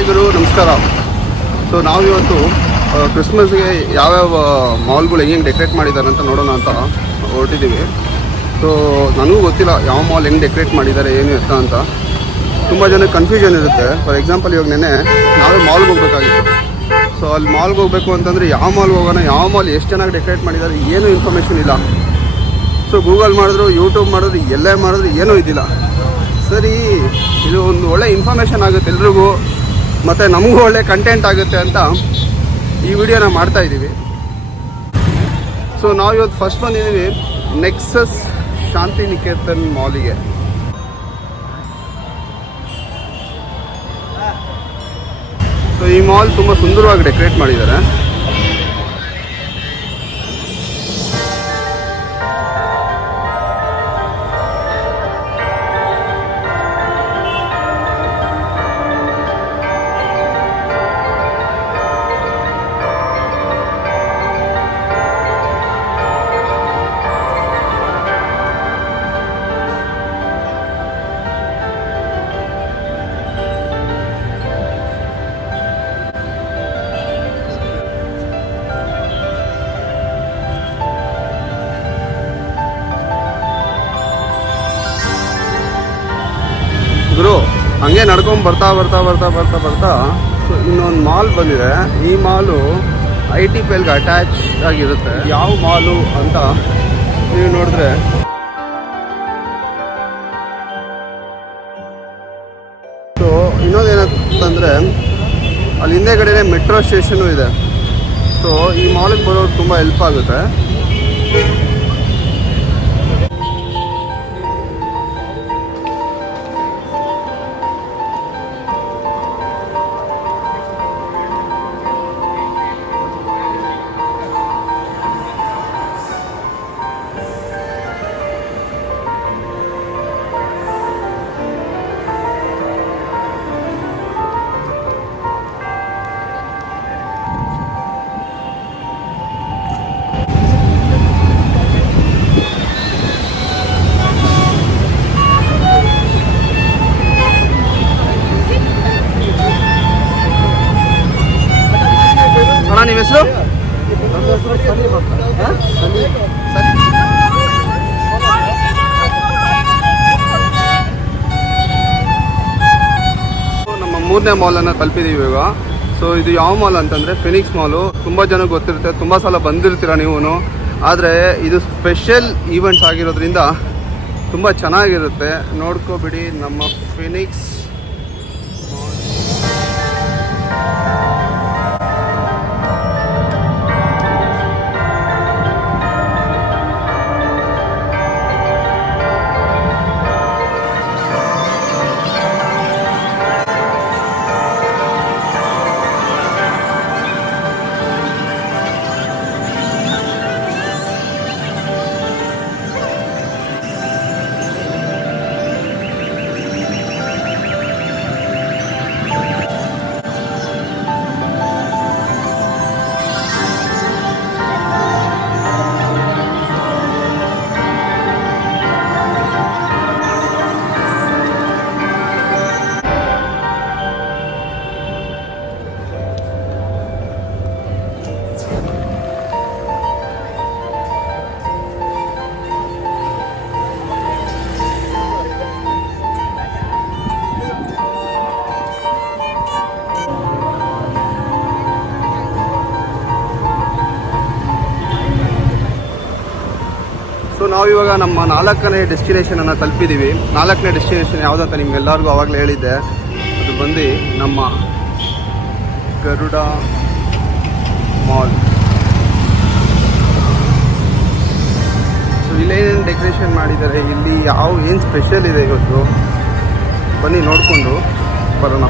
Hi ಗುರು, ನಮಸ್ಕಾರ. So ನಾವಿವತ್ತು ಕ್ರಿಸ್ಮಸ್ಗೆ ಯಾವ್ಯಾವ ಮಾಲ್ಗಳು ಹೆಂಗೆ ಡೆಕೋರೇಟ್ ಮಾಡಿದ್ದಾರೆ ಅಂತ ನೋಡೋಣ ಅಂತ ಹೊರಟಿದ್ದೀವಿ. ಸೊ ನನಗೂ ಗೊತ್ತಿಲ್ಲ ಯಾವ ಮಾಲ್ ಹೆಂಗೆ ಡೆಕೋರೇಟ್ ಮಾಡಿದ್ದಾರೆ ಏನು ಎತ್ತ ಅಂತ. ತುಂಬ ಜನಕ್ಕೆ ಕನ್ಫ್ಯೂಷನ್ ಇರುತ್ತೆ. ಫಾರ್ ಎಕ್ಸಾಂಪಲ್ ಇವಾಗ ನೆನ್ನೆ ನಾವೇ ಮಾಲ್ಗೆ ಹೋಗಬೇಕಾಗಿತ್ತು. ಸೊ ಅಲ್ಲಿ ಮಾಲ್ಗೆ ಹೋಗಬೇಕು ಅಂತಂದರೆ ಯಾವ ಮಾಲ್ಗೆ ಹೋಗೋಣ, ಯಾವ ಮಾಲ್ ಎಷ್ಟು ಚೆನ್ನಾಗಿ ಡೆಕೋರೇಟ್ ಮಾಡಿದ್ದಾರೆ ಏನೂ ಇನ್ಫಾರ್ಮೇಷನ್ ಇಲ್ಲ. ಸೊ ಗೂಗಲ್ ಮಾಡಿದ್ರು, ಯೂಟ್ಯೂಬ್ ಮಾಡಿದ್ರು, ಎಲ್ಲೇ ಮಾಡಿದ್ರು ಏನೂ ಇದ್ದಿಲ್ಲ. ಸರಿ, ಇದು ಒಂದು ಒಳ್ಳೆ ಇನ್ಫಾರ್ಮೇಷನ್ ಆಗುತ್ತೆ ಎಲ್ರಿಗೂ, ಮತ್ತು ನಮಗೂ ಒಳ್ಳೆ ಕಂಟೆಂಟ್ ಆಗುತ್ತೆ ಅಂತ ಈ ವಿಡಿಯೋನ ಮಾಡ್ತಾಯಿದ್ದೀವಿ. ಸೊ ನಾವು ಇವತ್ತು ಫಸ್ಟ್ ಬಂದಿದ್ದೀವಿ ನೆಕ್ಸಸ್ ಶಾಂತಿನಿಕೇತನ್ ಮಾಲಿಗೆ. ಸೊ ಈ ಮಾಲ್ ತುಂಬ ಸುಂದರವಾಗಿ ಡೆಕೋರೇಟ್ ಮಾಡಿದ್ದಾರೆ. ಗುರು, ಹಂಗೆ ನಡ್ಕೊಂಡು ಬರ್ತಾ ಸೊ ಇನ್ನೊಂದು ಮಾಲ್ ಬಂದಿದೆ. ಈ ಮಾಲು ITPLಗೆ ಅಟ್ಯಾಚ್ ಆಗಿರುತ್ತೆ. ಯಾವ ಮಾಲು ಅಂತ ನೀವು ನೋಡಿದ್ರೆ, ಸೊ ಇನ್ನೊಂದೇನಂತಂದರೆ ಅಲ್ಲಿ ಹಿಂದೆಗಡೆನೇ ಮೆಟ್ರೋ ಸ್ಟೇಷನು ಇದೆ. ಸೊ ಈ ಮಾಲಿಗೆ ಬರೋದು ತುಂಬ ಹೆಲ್ಪ್ ಆಗುತ್ತೆ. ನಿಮ್ಮ ಹೆಸರು? ನಮ್ಮ 3ನೇ ಮಾಲನ್ನು ತಲುಪಿದ್ದೀವಿ ಇವಾಗ. ಸೊ ಇದು ಯಾವ ಮಾಲ್ ಅಂತಂದರೆ ಫಿನಿಕ್ಸ್ ಮಾಲು. ತುಂಬ ಜನಕ್ಕೆ ಗೊತ್ತಿರುತ್ತೆ, ತುಂಬ ಸಲ ಬಂದಿರ್ತೀರ ನೀವು. ಆದರೆ ಇದು ಸ್ಪೆಷಲ್ ಈವೆಂಟ್ಸ್ ಆಗಿರೋದ್ರಿಂದ ತುಂಬ ಚೆನ್ನಾಗಿರುತ್ತೆ. ನೋಡ್ಕೊಬಿಡಿ ನಮ್ಮ ಫಿನಿಕ್ಸ್. ಸೊ ನಾವಿವಾಗ ನಮ್ಮ 4ನೇ ಡೆಸ್ಟಿನೇಷನನ್ನು ತಲುಪಿದ್ದೀವಿ. 4ನೇ ಡೆಸ್ಟಿನೇಷನ್ ಯಾವುದಂತ ನಿಮ್ಗೆಲ್ಲರಿಗೂ ಆವಾಗಲೇ ಹೇಳಿದ್ದೆ. ಅದು ಬಂದು ನಮ್ಮ ಗರುಡ ಮಾಲ್. ಸೊ ಇಲ್ಲೇನೇನು ಡೆಕೋರೇಷನ್ ಮಾಡಿದ್ದಾರೆ, ಇಲ್ಲಿ ಏನು ಸ್ಪೆಷಲ್ ಇದೆ ಇವತ್ತು, ಬನ್ನಿ ನೋಡಿಕೊಂಡು ಬರೋಣ.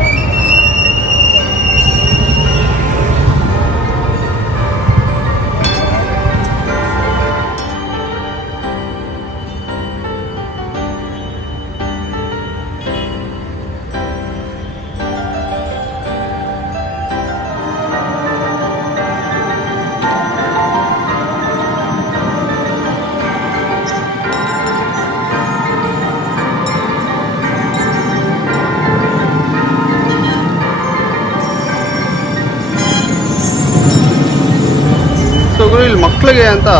ಮಕ್ಕಳಿಗೆ ಅಂತ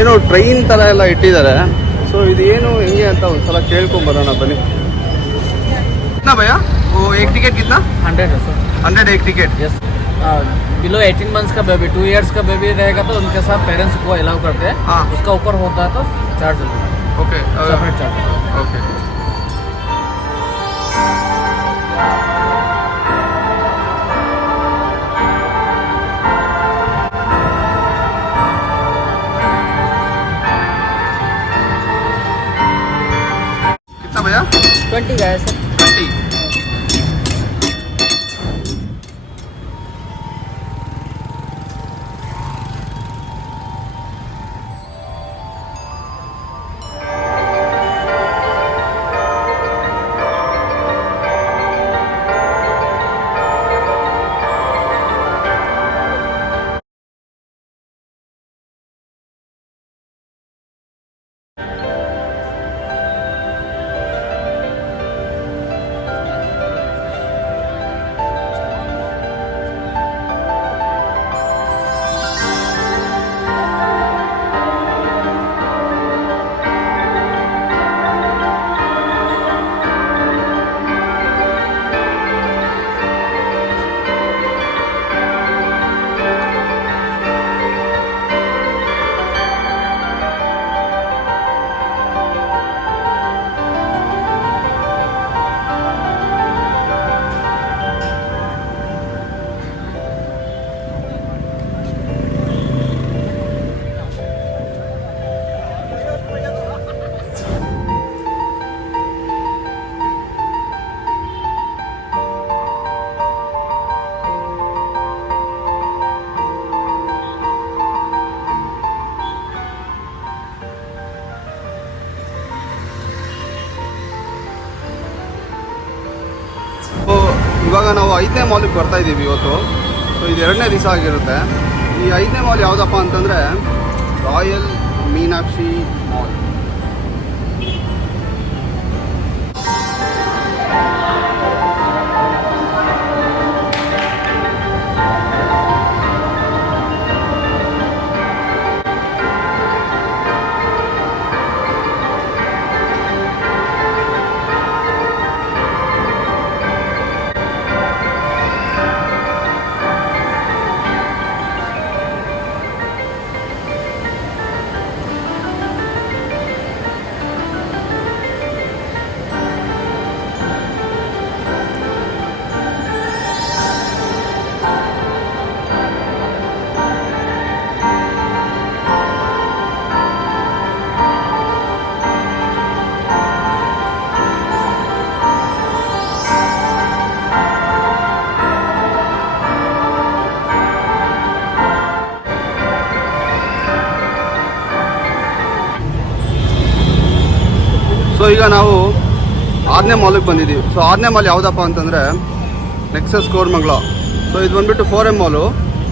ಏನೋ ಟ್ರೈನ್ ಥರ ಎಲ್ಲ ಇಟ್ಟಿದ್ದಾರೆ. ಸೊ ಇದು ಏನು ಹೆಂಗೆ ಅಂತ ಒಂದ್ಸಲ ಕೇಳ್ಕೊಂಬರೋಣ ಬನ್ನಿ. कितना भैया वो एक टिकट कितना? 100 है सर. 100 एक टिकट. यस. बिलो 18 मंथ्स का बेबी 2 इयर्स का बेबी रहेगा तो उनके साथ पेरेंट्स को अलाउ करते हैं. हाँ. उसका ऊपर होता है तो चार्ज लगेगा. ओके. Separate charge. ओके. कितना भैया? 20 का है सर. 20. ಇವಾಗ ನಾವು 5ನೇ ಮಾಲಿಗೆ ಬರ್ತಾ ಇದ್ದೀವಿ ಇವತ್ತು. ಸೊ ಇದು 2ನೇ ದಿವಸ ಆಗಿರುತ್ತೆ. ಈ 5ನೇ ಮಾಲ್ ಯಾವುದಪ್ಪ ಅಂತಂದರೆ ರಾಯಲ್ ಮೀನಾಕ್ಷಿ ಮಾಲ್. ಸೊ ಈಗ ನಾವು 6ನೇ ಮಾಲಿಗೆ ಬಂದಿದ್ದೀವಿ. ಸೊ 6ನೇ ಮಾಲ್ ಯಾವುದಪ್ಪ ಅಂತಂದರೆ ನೆಕ್ಸಸ್ ಕೋರಮಂಗಲ. ಸೊ ಇದು ಬಂದುಬಿಟ್ಟು 4M ಮಾಲು.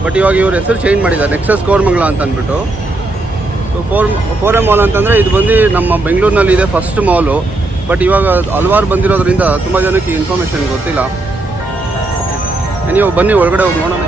ಬಟ್ ಇವಾಗ ಇವ್ರ ಹೆಸರು ಚೇಂಜ್ ಮಾಡಿದ್ದಾರೆ, ನೆಕ್ಸಸ್ ಕೋರಮಂಗಲ ಅಂತ ಅಂದ್ಬಿಟ್ಟು. ಸೊ 4M ಮಾಲ್ ಅಂತಂದರೆ ಇದು ಬಂದು ನಮ್ಮ ಬೆಂಗಳೂರಿನಲ್ಲಿ ಇದೆ ಫಸ್ಟ್ ಮಾಲು. ಬಟ್ ಇವಾಗ ಹಲವಾರು ಬಂದಿರೋದ್ರಿಂದ ತುಂಬ ಜನಕ್ಕೆ ಇನ್ಫಾರ್ಮೇಷನ್ ಗೊತ್ತಿಲ್ಲ. ನೀವು ಬನ್ನಿ ಒಳಗಡೆ ಹೋಗಿ ನೋಡೋಣ.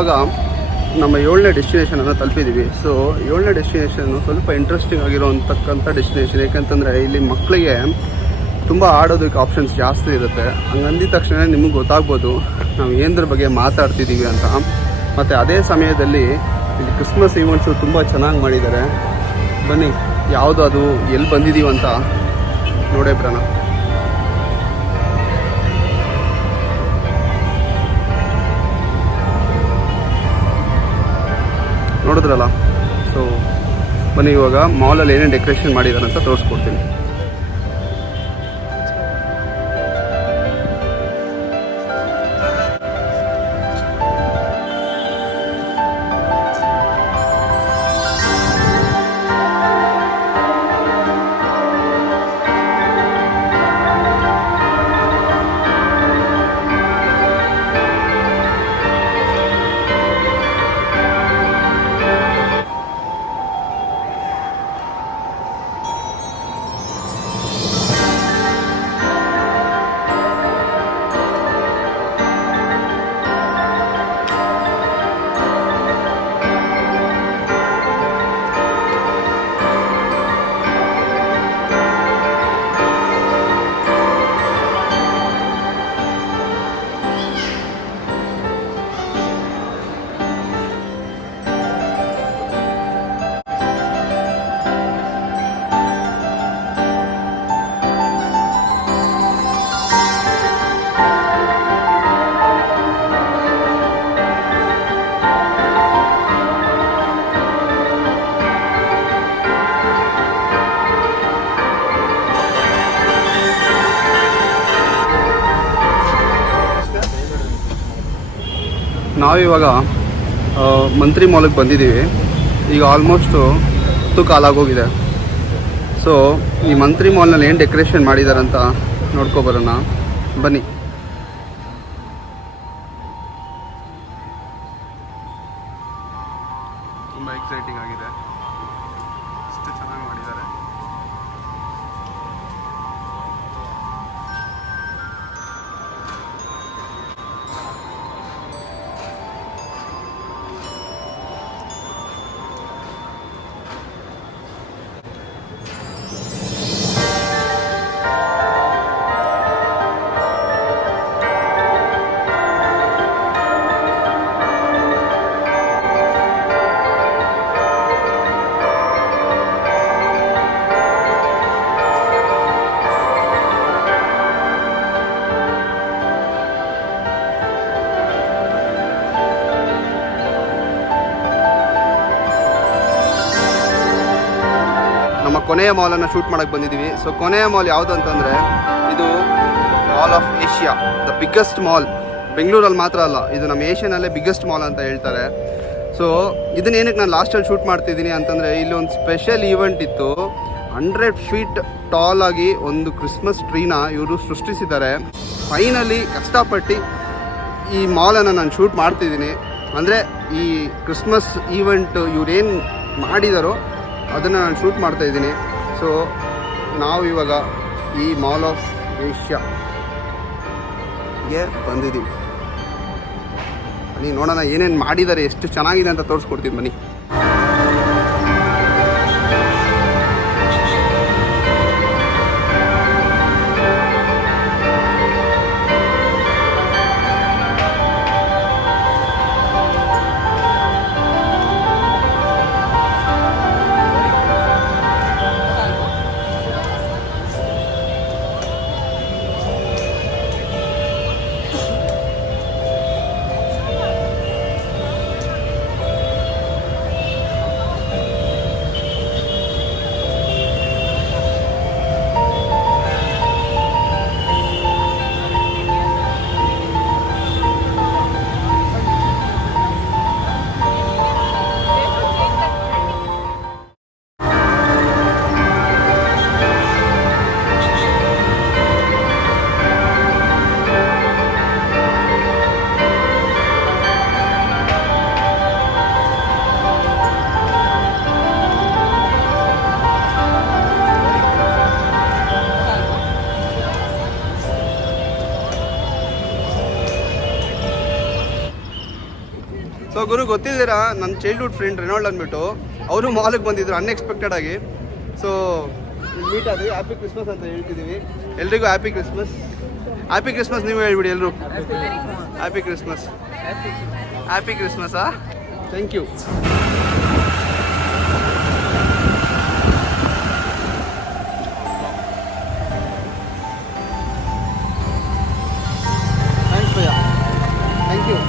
ನಾವಿವಾಗ ನಮ್ಮ 7ನೇ ಡೆಸ್ಟಿನೇಷನನ್ನು ತಲುಪಿದ್ದೀವಿ. ಸೊ 7ನೇ ಡೆಸ್ಟಿನೇಷನ್ನು ಸ್ವಲ್ಪ ಇಂಟ್ರೆಸ್ಟಿಂಗ್ ಆಗಿರೋಂತಕ್ಕಂಥ ಡೆಸ್ಟಿನೇಷನ್. ಯಾಕಂತಂದರೆ ಇಲ್ಲಿ ಮಕ್ಕಳಿಗೆ ತುಂಬ ಆಡೋದಕ್ಕೆ ಆಪ್ಷನ್ಸ್ ಜಾಸ್ತಿ ಇರುತ್ತೆ. ಹಂಗಂದಿದ ತಕ್ಷಣ ನಿಮಗೆ ಗೊತ್ತಾಗ್ಬೋದು ನಾವು ಏನದ್ರ ಬಗ್ಗೆ ಮಾತಾಡ್ತಿದ್ದೀವಿ ಅಂತ. ಮತ್ತು ಅದೇ ಸಮಯದಲ್ಲಿ ಇಲ್ಲಿ ಕ್ರಿಸ್ಮಸ್ ಈವೆಂಟ್ಸು ತುಂಬ ಚೆನ್ನಾಗಿ ಮಾಡಿದ್ದಾರೆ. ಬನ್ನಿ ಯಾವುದು ಅದು ಎಲ್ಲಿ ಬಂದಿದ್ದೀವಿ ಅಂತ ನೋಡೇ ಬಿಡೋಣ. ನೋಡಿದ್ರಲ್ಲ, ಸೊ ಬನ್ನಿ ಇವಾಗ ಮಾಲಲ್ಲಿ ಏನೇನು ಡೆಕೋರೇಷನ್ ಮಾಡಿದ್ದಾರೆ ಅಂತ ತೋರಿಸ್ಕೊಡ್ತೀನಿ. ನಾವಿವಾಗ ಮಂತ್ರಿ ಮಾಲಿಗೆ ಬಂದಿದ್ದೀವಿ. ಈಗ ಆಲ್ಮೋಸ್ಟು 10 ಕಾಲಾಗೋಗಿದೆ. ಸೊ ಈ ಮಂತ್ರಿ ಮಾಲ್ನಲ್ಲಿ ಏನು ಡೆಕೋರೇಷನ್ ಮಾಡಿದಾರಂತ ನೋಡ್ಕೊಬರೋಣ ಬನ್ನಿ. ತುಂಬ ಎಕ್ಸೈಟಿಂಗ್ ಆಗಿದೆ, ಎಷ್ಟು ಚೆನ್ನಾಗಿ ಮಾಡಿದ್ದಾರೆ. ನಮ್ಮ ಕೊನೆಯ ಮಾಲನ್ನು ಶೂಟ್ ಮಾಡೋಕ್ಕೆ ಬಂದಿದ್ದೀವಿ. ಸೊ ಕೊನೆಯ ಮಾಲ್ ಯಾವುದು ಅಂತಂದರೆ ಇದು mall of Asia, the biggest mall. ಬೆಂಗಳೂರಲ್ಲಿ ಮಾತ್ರ ಅಲ್ಲ, ಇದು ನಮ್ಮ ಏಷ್ಯಾನಲ್ಲೇ ಬಿಗ್ಗೆಸ್ಟ್ ಮಾಲ್ ಅಂತ ಹೇಳ್ತಾರೆ. ಸೊ ಇದನ್ನ ಏನಕ್ಕೆ ನಾನು ಲಾಸ್ಟಲ್ಲಿ ಶೂಟ್ ಮಾಡ್ತಿದ್ದೀನಿ ಅಂತಂದರೆ ಇಲ್ಲಿ ಒಂದು ಸ್ಪೆಷಲ್ ಈವೆಂಟ್ ಇತ್ತು. 100 ಫೀಟ್ ಟಾಲ್ ಆಗಿ ಒಂದು ಕ್ರಿಸ್ಮಸ್ ಟ್ರೀನ ಇವರು ಸೃಷ್ಟಿಸಿದ್ದಾರೆ. ಫೈನಲಿ ಕಷ್ಟಪಟ್ಟು ಈ ಮಾಲನ್ನು ನಾನು ಶೂಟ್ ಮಾಡ್ತಿದ್ದೀನಿ. ಅಂದರೆ ಈ ಕ್ರಿಸ್ಮಸ್ ಈವೆಂಟ್ ಇವ್ರೇನು ಮಾಡಿದಾರೋ ಅದನ್ನು ನಾನು ಶೂಟ್ ಮಾಡ್ತಾಯಿದ್ದೀನಿ. ಸೊ ನಾವು ಇವಾಗ ಈ ಮಾಲ್ ಆಫ್ ಏಷ್ಯಾಗೆ ಬಂದಿದ್ದೀವಿ. ಬನ್ನಿ ನೋಡೋಣ ಏನೇನು ಮಾಡಿದ್ದಾರೆ, ಎಷ್ಟು ಚೆನ್ನಾಗಿದೆ ಅಂತ ತೋರಿಸ್ಕೊಡ್ತೀನಿ ಬನ್ನಿ. ಸೊ ಗುರು ಗೊತ್ತಿದ್ದೀರಾ, ನನ್ನ ಚೈಲ್ಡ್ಹುಡ್ ಫ್ರೆಂಡ್ ರೆನಾಲ್ಡ್ ಅಂದ್ಬಿಟ್ಟು ಅವರು ಮಾಲಿಗೆ ಬಂದಿದ್ರು ಅನ್ಎಕ್ಸ್ಪೆಕ್ಟೆಡ್ ಆಗಿ. ಸೊ ಮೀಟ್ ಆದ್ವಿ, ಹ್ಯಾಪಿ ಕ್ರಿಸ್ಮಸ್ ಅಂತ ಹೇಳ್ತಿದ್ದೀವಿ ಎಲ್ರಿಗೂ. ಹ್ಯಾಪಿ ಕ್ರಿಸ್ಮಸ್, ಹ್ಯಾಪಿ ಕ್ರಿಸ್ಮಸ್ ನೀವು ಹೇಳ್ಬಿಡಿ ಎಲ್ಲರೂ. ಹ್ಯಾಪಿ ಕ್ರಿಸ್ಮಸ್, ಹ್ಯಾಪಿ ಕ್ರಿಸ್ಮಸ್ಸಾ? Thank you. ಥ್ಯಾಂಕ್ಸ್ ಭಯ್ಯ, thank you.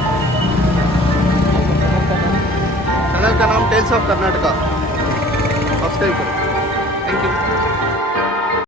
Kannada tales of Karnataka.